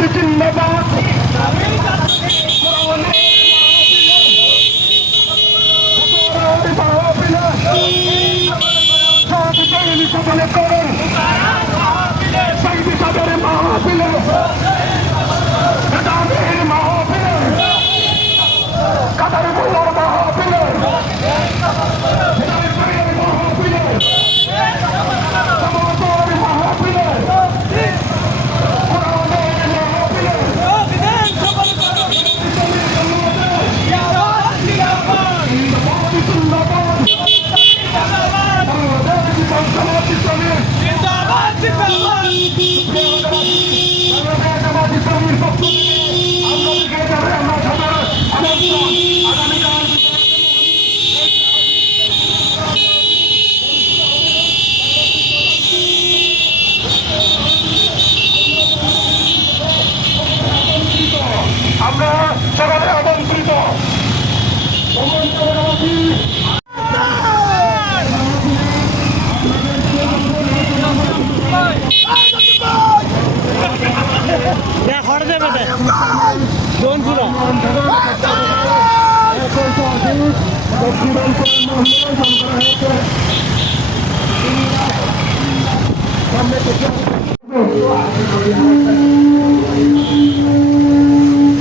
জামাত জিন্দাবাদ সকলে করুন সাইদি সাগরের মাহফিলে কাদারের মাহফিলে কাদার মোল্লার মাহফিলে মাহফিলে সমাজের মাহফিলে কোরআনের মাহফিলে জিন্দাবাদ বাংলাদেশ জামাত ইসলামী বাংলাদেশ জামাত ইসলামীর পক্ষ থেকে আমরা লিখে যাবে আমরা সাধারণ আগামীকাল আমরা সকালে আমন্ত্রিত আমন্ত্রণবাসী খড় দেবে দোন পুরো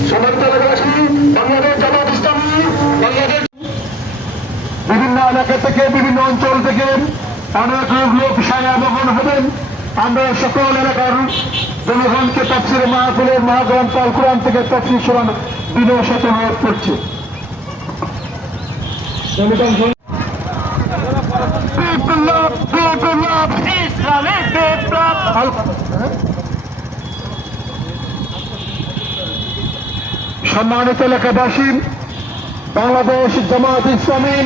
সমস্ত এলাকাবাসী বাংলাদেশ জামাত ইসলামী বাংলাদেশ এলাকা থেকে বিভিন্ন অঞ্চল থেকে অনেক লোক সায়াবগণ হবেন। আমরা সকল এলাকার জনগণকে তফসির মাহফিলের মহাগ্রন্থ আল কোরআন থেকে তফসির শোনান বিনয় সাথে অনুরোধ করছি সম্মানিত এলাকাবাসী, বাংলাদেশ জামাত ইসলামী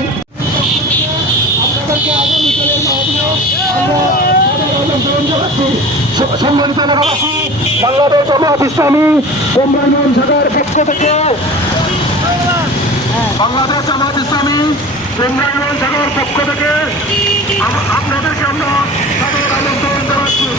সম্মানিত এলাকাবাসী বাংলাদেশ জামাত ইসলামী কোমরানগঞ্জ ঢাকার পক্ষ থেকে বাংলাদেশ জামাত ইসলামী কোমরানগঞ্জ ঢাকার পক্ষ থেকে আপনাদেরকে আমরা সাদর আমন্ত্রণ জানাচ্ছি।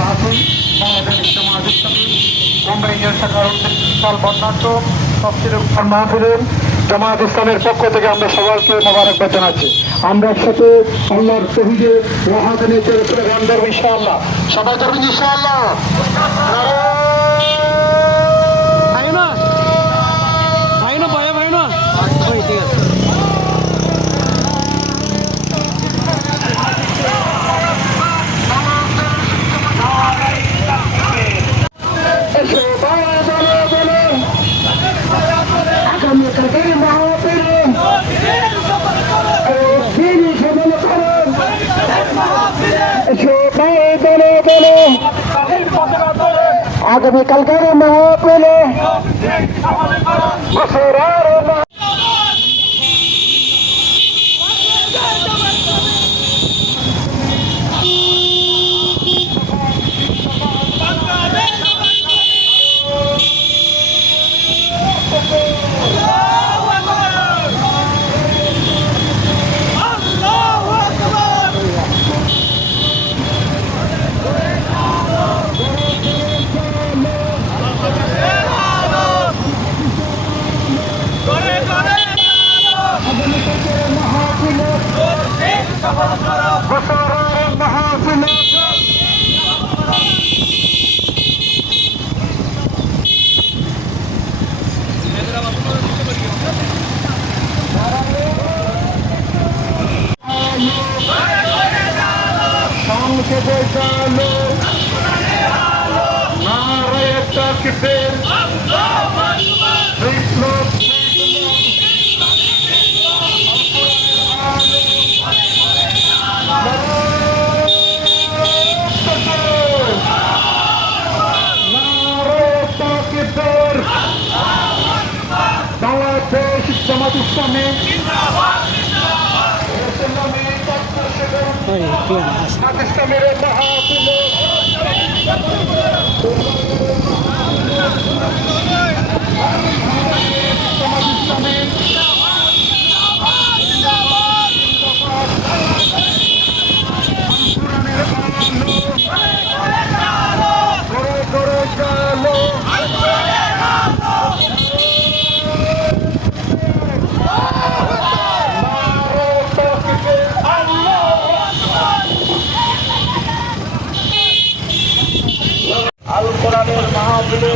মাহফিল বাংলাদেশ জামাত মুম্বাই ইন্ডিয়ান শাখার বিশাল বর্ণাঢ্য তফসিলের মাহফিলের জামায়াত ইসলামের পক্ষ থেকে আমরা সবাইকে মোবারকবাদ জানাচ্ছি। আমরা একসাথে আল্লাহর তহিদে চলে গান করব ইনশাআল্লাহ। সবাই করবেন, ইনশাআল্লাহ। বলো আগামী জানো নারায় তাকবীর বিপ্লব বাংলাদেশ জামাত ইসলামী ইসলামী ওই ঠিক আছে জামাত ইসলামের মহাপুরুষ জামাত ইসলামী করে করে চলো আল কোরআনের মাহফিলে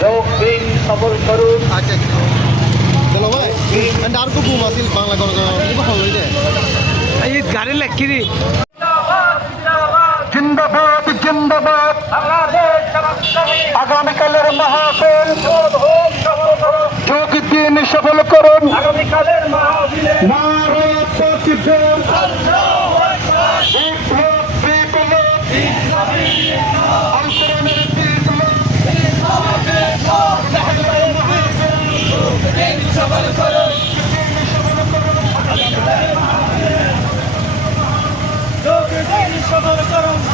যোগ দিন সফল করুন আচ্ছা ভাই আর কো বুম আছিল বাংলা কোন কোন এই গাড়ি লাগকি রে? জিন্দাবাদ জিন্দাবাদ। আগামীকালের মাহফিল। যোগ দিন সফল করুন। আগামীকালের মাহফিলে। নারে الله وبركاته